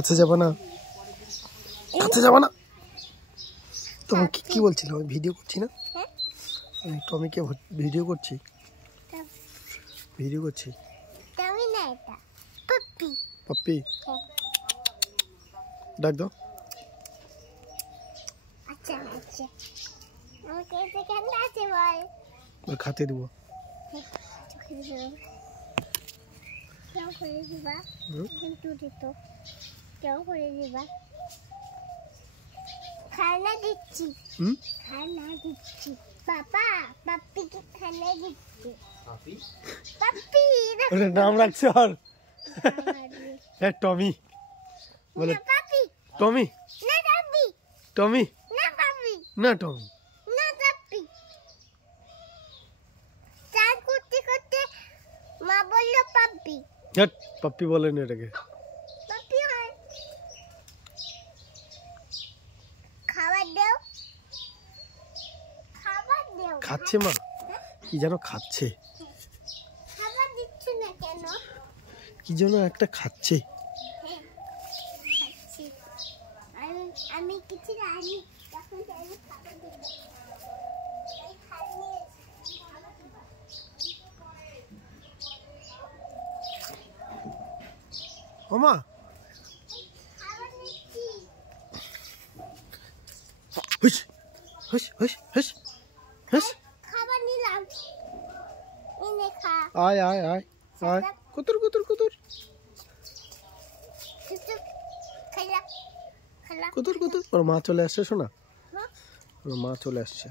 কাছে যাব না, কাছে যাব না। তুমি কি বলছিলে? আমি ভিডিও করছি না, আমি টমিকে ভিডিও করছি, ভিডিও করছি। টমি না, এটা পাপ্পি। পাপ্পি ডাক দাও। আচ্ছা আচ্ছা, আমাকে এটা কেন আছে বল? খাতে দেবো। কেউ করে দিবা কিন্তু দিত, কেউ করে দিবা। খানা দিচ্ছি, খানা দিচ্ছি। বাবা পাপ্পিকে খানা দিচ্ছি। পাপ্পি পাপ্পি ওর নাম রাখছে আর হ্যাঁ টমি বলে। পাপ্পি টমি না, পাপ্পি টমি না, পাপ্পি না টমি না, পাপ্পি। চান করতে করতে মা বললো পাপ্পি। হ্যাঁ পাপ্পি বলেন এটাকে, পাপ্পি হয়। খাবার দাও, খাবার দাও। খাচ্ছে মা, কি যেন খাচ্ছে, খাবার দিচ্ছ না কেন? কি যেন একটা খাচ্ছে। খাচ্ছি। আমি কিছু রানি, তখন আমি খাবার দেব। এই খাইয়ে খাবার দিবা। ও মা খাবার নিচ্ছি। হুস হুস হুস হুস হুস। খাবার নিলাম, এনে খা। আয় আয় আয় আয়, কুতুর কুতুর কুতুর খাইলা খাইলা। কুতুর কুতুর। ওর মা চলে আসছে, শোনা, ওর মা চলে আসছে।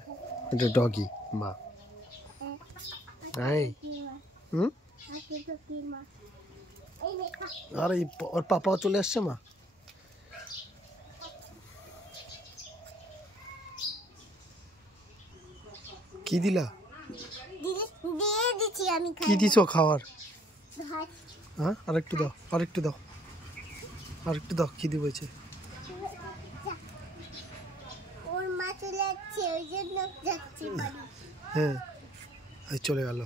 এটা ডগি মা। এই হুম, আর এই ওর পাপাও চলে আসছে মা। কি দিলা? দিয়ে দিচ্ছি আমি। কি দিছো খাওয়ার? ভাত। হ্যাঁ আরেকটু দাও, আরেকটু দাও, আরেকটু দাও। কি দিয়েছে? ওর মা চলে যাচ্ছে, ওই জন্য যাচ্ছি বাড়ি। হ্যাঁ চলে গেল।